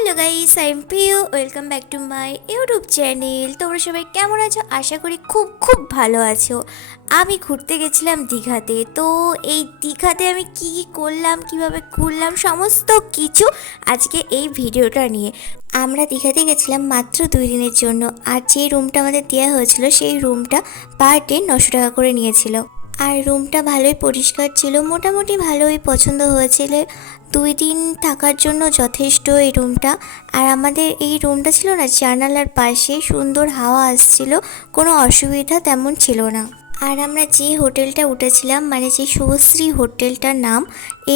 Hello guys, I am Piu. Welcome back to my YouTube channel. তোমরা সবাই কেমন আছো? আশা করি খুব খুব ভালো আছো। আমি ঘুরতে গেছিলাম দীঘাতে। তো এই দীঘাতে আমি কী কী করলাম, কিভাবে ঘুরলাম, সমস্ত কিছু আজকে এই ভিডিওটা নিয়ে। আমরা দীঘাতে গেছিলাম মাত্র 2 দিনের জন্য। আর যে রুমটা আমাদের দেওয়া হয়েছিল সেই রুমটা পার ডে 900 টাকা করে নিয়েছিল। আর রুমটা ভালোই পরিষ্কার ছিল, মোটামুটি ভালোই পছন্দ হয়েছিল। 2 দিন থাকার জন্য যথেষ্ট এই রুমটা। আর আমাদের এই রুমটা ছিল না জানালার পাশে, সুন্দর হাওয়া আসছিল, কোনো অসুবিধা তেমন ছিল না। আর আমরা যে হোটেলটা উঠেছিলাম, মানে যে শুভশ্রী হোটেলটার নাম,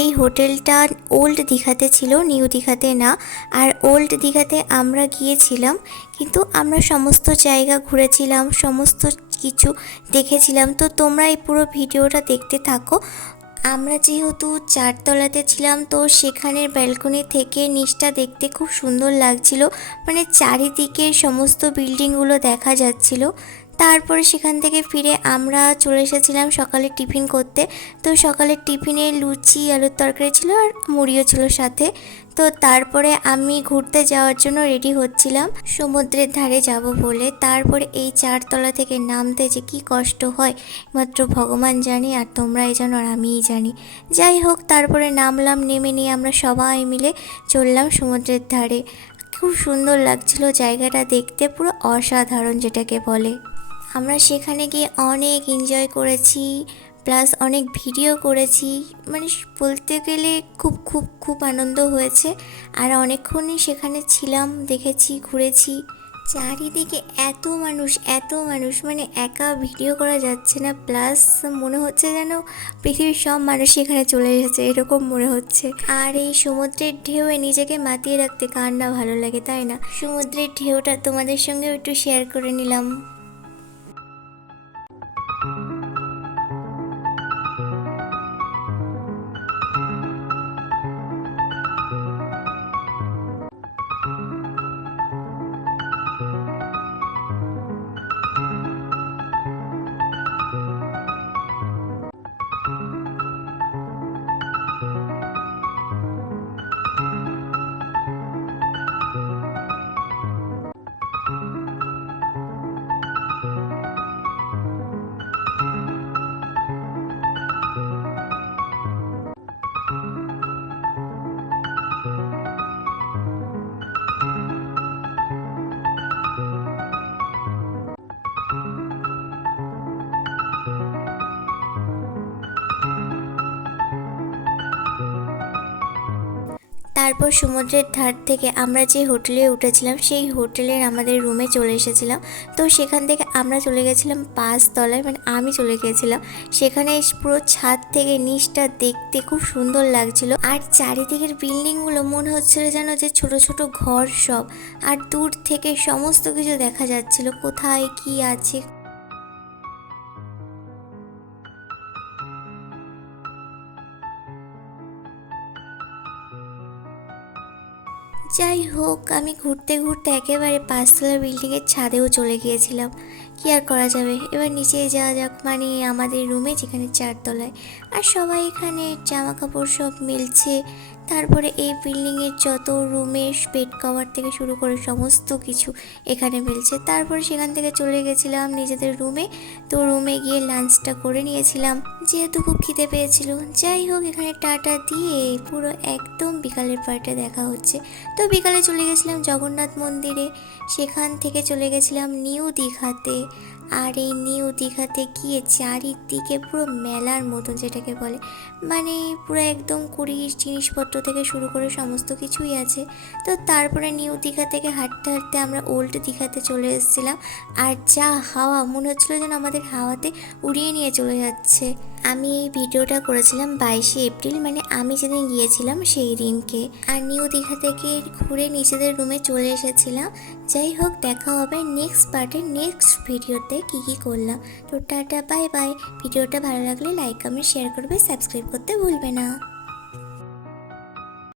এই হোটেলটা ওল্ড দীঘাতে ছিল, নিউ দীঘাতে না। আর ওল্ড দীঘাতে আমরা গিয়েছিলাম, কিন্তু আমরা সমস্ত জায়গা ঘুরেছিলাম, সমস্ত কিছু দেখেছিলাম। তো তোমরা এই পুরো ভিডিওটা দেখতে থাকো। আমরা যেহেতু 4তলাতে ছিলাম, তো সেখানের ব্যালকনি থেকে নিচটা দেখতে খুব সুন্দর লাগছিল, মানে চারিদিকে সমস্ত বিল্ডিংগুলো দেখা যাচ্ছিল। তারপরে সেখান থেকে ফিরে আমরা চলে এসেছিলাম সকালে টিফিন করতে। তো সকালের টিফিনে লুচি, আলুর তরকারি ছিল আর মুড়িও ছিল সাথে। তো তারপরে আমি ঘুরতে যাওয়ার জন্য রেডি হচ্ছিলাম, সমুদ্রের ধারে যাব বলে। তারপরে এই 4তলা থেকে নামতে যে কি কষ্ট হয় মাত্র ভগবান জানে, আর তোমরাই জানো আর আমিই জানি। যাই হোক, তারপরে নামলাম, নেমে নিয়ে আমরা সবাই মিলে চললাম সমুদ্রের ধারে। খুব সুন্দর লাগছিল জায়গাটা দেখতে, পুরো অসাধারণ যেটাকে বলে। আমরা সেখানে গিয়ে অনেক এনজয় করেছি, প্লাস অনেক ভিডিও করেছি। মানে বলতে গেলে খুব খুব খুব আনন্দ হয়েছে। আর অনেকক্ষণই সেখানে ছিলাম, দেখেছি, ঘুরেছি। চারিদিকে এত মানুষ, এত মানুষ, মানে একা ভিডিও করা যাচ্ছে না। প্লাস মনে হচ্ছে যেন পৃথিবীর সব মানুষ এখানে চলে এসেছে, এরকম মনে হচ্ছে। আর এই সমুদ্রের ঢেউয়ে নিজেকে মাতিয়ে রাখতে কার না ভালো লাগে, তাই না? সমুদ্রের ঢেউটা তোমাদের সঙ্গেও একটু শেয়ার করে নিলাম। তারপর সমুদ্রের ধার থেকে আমরা যে হোটেলে উঠেছিলাম সেই হোটেলের আমাদের রুমে চলে এসেছিলাম। তো সেখান থেকে আমরা চলে গেছিলাম 5তলায়, মানে আমি চলে গিয়েছিলাম সেখানে। পুরো ছাদ থেকে নিচটা দেখতে খুব সুন্দর লাগছিল। আর চারিদিকের বিল্ডিংগুলো মনে হচ্ছিল যেন যে ছোট ছোট ঘর সব। আর দূর থেকে সমস্ত কিছু দেখা যাচ্ছিল, কোথায় কি আছে। যাই হোক, আমি ঘুরতে ঘুরতে একেবারে 5তলা বিল্ডিংয়ের ছাদেও চলে গিয়েছিলাম। কি আর করা যাবে, এবার নিচে যাওয়া যাক, মানে আমাদের রুমে যেখানে 4তলায়। আর সবাই এখানে জামা কাপড় সব মিলছে। তারপরে এই বিল্ডিংয়ের যত রুমের বেড কভার থেকে শুরু করে সমস্ত কিছু এখানে মিলছে। তারপরে সেখান থেকে চলে গেছিলাম নিজেদের রুমে। তো রুমে গিয়ে লাঞ্চটা করে নিয়েছিলাম, যেহেতু খুব খিদে পেয়েছিল। যাই হোক, এখানে টাটা দিয়ে পুরো একদম বিকালের পার্টে দেখা হচ্ছে। তো বিকালে চলে গেছিলাম জগন্নাথ মন্দিরে, সেখান থেকে চলে গেছিলাম নিউ দীঘাতে। আর এই নিউ দীঘাতে গিয়ে চারিদিকে পুরো মেলার মতন যেটাকে বলে, মানে পুরো একদম কুড়ির জিনিসপত্র থেকে শুরু করে সমস্ত কিছুই আছে। তো তারপরে নিউ দীঘা থেকে হাঁটতে হাঁটতে আমরা ওল্ড দীঘাতে চলে এসেছিলাম। আর যা হাওয়া, মনে হচ্ছিলো যেন আমাদের হাওয়াতে উড়িয়ে নিয়ে চলে যাচ্ছে। আমি এই ভিডিওটা করেছিলাম 22শে এপ্রিল, মানে আমি যেদিন গিয়েছিলাম সেই দিনকে। আর নিউ দীঘা থেকে ঘুরে নিজেদের রুমে চলে এসেছিলাম। যাই হোক, দেখা হবে নেক্সট পার্টে, নেক্সট ভিডিওতে কী কী করলাম। তো টাটা, বাই বাই। ভিডিওটা ভালো লাগলে লাইক, কমেন্ট, শেয়ার করবে, সাবস্ক্রাইব করতে ভুলবে না।